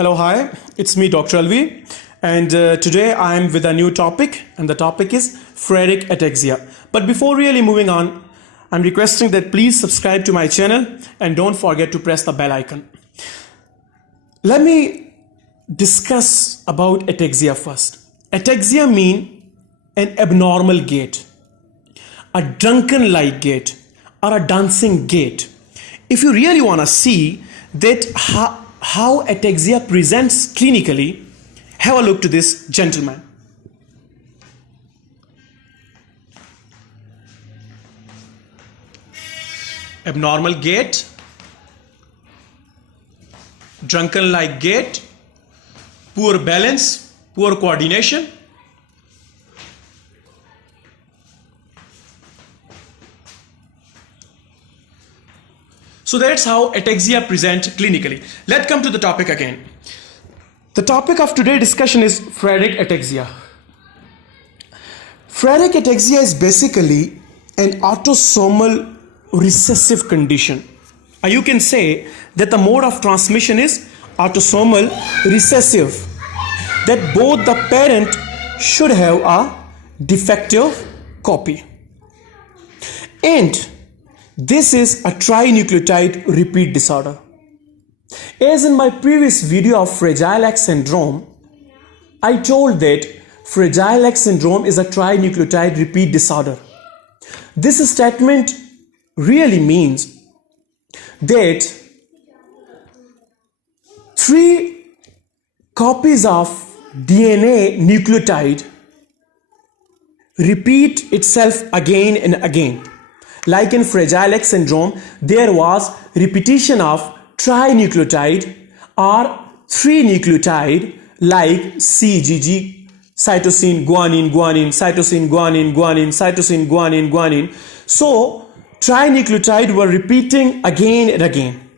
Hello, hi, it's me, Dr. Alvi, and today I am with a new topic, and the topic is Friedreich ataxia. But before really moving on, I'm requesting that please subscribe to my channel and don't forget to press the bell icon. Let me discuss about ataxia first. Ataxia means an abnormal gait, a drunken-like gait, or a dancing gait. If you really want to see that how ataxia presents clinically, have a look to this gentleman. Abnormal gait, drunken-like gait, poor balance, poor coordination. So that's how ataxia presents clinically. Let's come to the topic again. The topic of today's discussion is Friedreich ataxia. Friedreich ataxia is basically an autosomal recessive condition. You can say that the mode of transmission is autosomal recessive, that both the parent should have a defective copy. And this is a trinucleotide repeat disorder. As in my previous video of Fragile X syndrome, I told that Fragile X syndrome is a trinucleotide repeat disorder. This statement really means that 3 copies of DNA nucleotide repeat itself again and again. Like in Fragile X syndrome, there was repetition of trinucleotide or 3 nucleotide like CGG, cytosine, guanine, guanine, cytosine, guanine, guanine, cytosine, guanine, guanine. So trinucleotide were repeating again and again.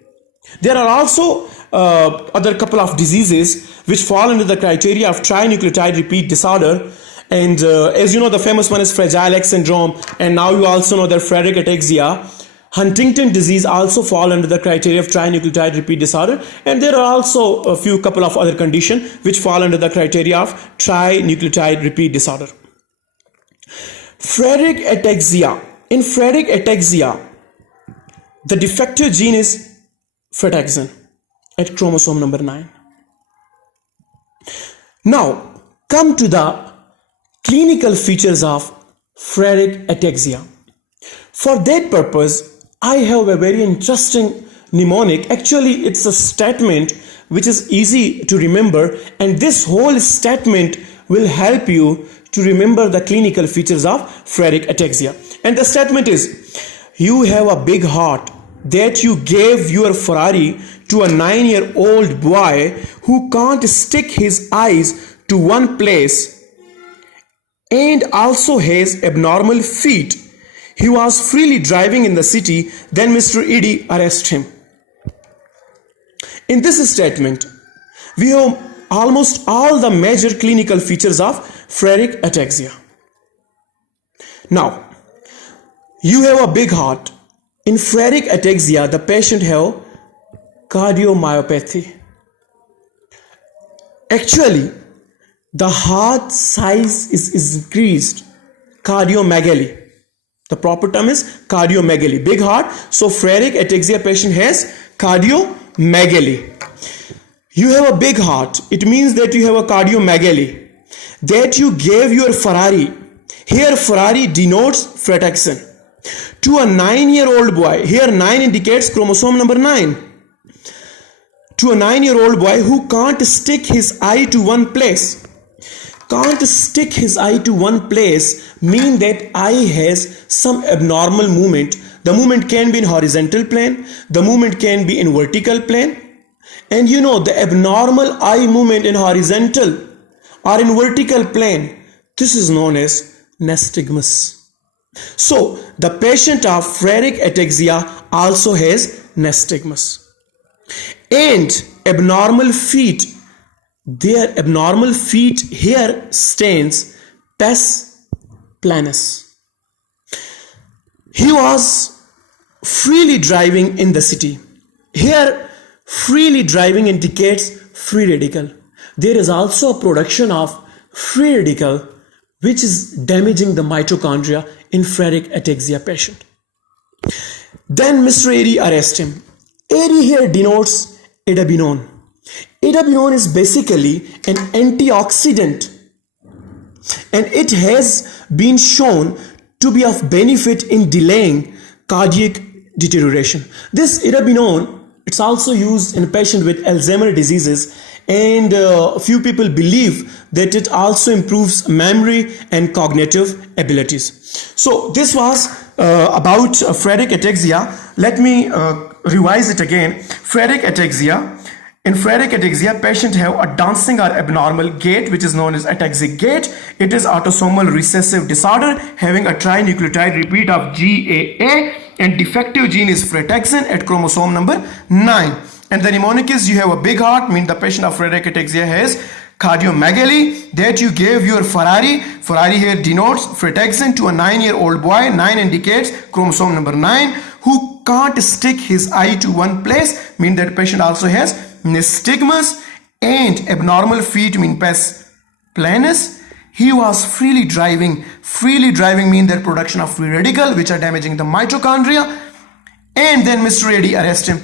There are also other couple of diseases which fall under the criteria of trinucleotide repeat disorder. And as you know, the famous one is Fragile X syndrome, and now you also know that Friedreich ataxia. Huntington disease also fall under the criteria of trinucleotide repeat disorder, and there are also a few couple of other conditions which fall under the criteria of trinucleotide repeat disorder. Friedreich ataxia. In Friedreich ataxia, the defective gene is frataxin at chromosome number 9. Now, come to the clinical features of Friedreich ataxia. For that purpose, I have a very interesting mnemonic. Actually, it's a statement which is easy to remember, and this whole statement will help you to remember the clinical features of Friedreich ataxia. And the statement is, you have a big heart that you gave your Ferrari to a 9-year-old boy who can't stick his eyes to one place and also has abnormal feet. He was freely driving in the city, then Mr. Eddy arrested him. In this statement, we have almost all the major clinical features of Friedreich ataxia. Now, you have a big heart. In Friedreich ataxia, the patient have cardiomyopathy. Actually, the heart size is increased, cardiomegaly. The proper term is cardiomegaly, big heart. So Friedreich ataxia patient has cardiomegaly. You have a big heart. It means that you have a cardiomegaly. That you gave your Ferrari. Here Ferrari denotes frataxin. To a 9-year-old boy. Here 9 indicates chromosome number 9. To a 9-year-old boy who can't stick his eye to one place. Can't stick his eye to one place mean that eye has some abnormal movement. The movement can be in horizontal plane, the movement can be in vertical plane, and you know the abnormal eye movement in horizontal or in vertical plane, this is known as nystagmus. So the patient of Friedreich ataxia also has nystagmus. And abnormal feet. Their abnormal feet here stands pes planus. He was freely driving in the city. Here freely driving indicates free radical. There is also a production of free radical which is damaging the mitochondria in Friedreich ataxia patient. Then Mr. Airy arrest him. Airy here denotes edabinone. Edabinone is basically an antioxidant and it has been shown to be of benefit in delaying cardiac deterioration. This edabinone, it's also used in a patient with Alzheimer's diseases, and few people believe that it also improves memory and cognitive abilities. So this was about Friedreich ataxia. Let me revise it again. Friedreich ataxia. In Friedreich ataxia, patients have a dancing or abnormal gait, which is known as ataxic gait. It is autosomal recessive disorder having a trinucleotide repeat of GAA, and defective gene is frataxin at chromosome number 9. And the mnemonic is you have a big heart, means the patient of Friedreich ataxia has cardiomegaly, that you gave your Ferrari. Ferrari here denotes frataxin to a 9-year-old boy. 9 indicates chromosome number 9, who can't stick his eye to one place, means that patient also has nystagmus, and abnormal feet mean pes planus. He was freely driving. Freely driving means that production of free radical which are damaging the mitochondria. And then Mr. Airy arrest him.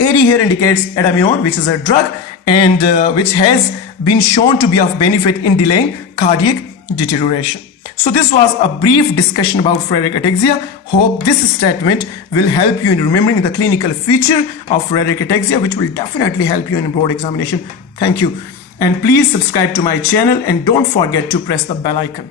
Airy here indicates edamine, which is a drug and which has been shown to be of benefit in delaying cardiac deterioration. So this was a brief discussion about Friedreich ataxia. Hope this statement will help you in remembering the clinical feature of Friedreich ataxia, which will definitely help you in board examination. Thank you. And please subscribe to my channel and don't forget to press the bell icon.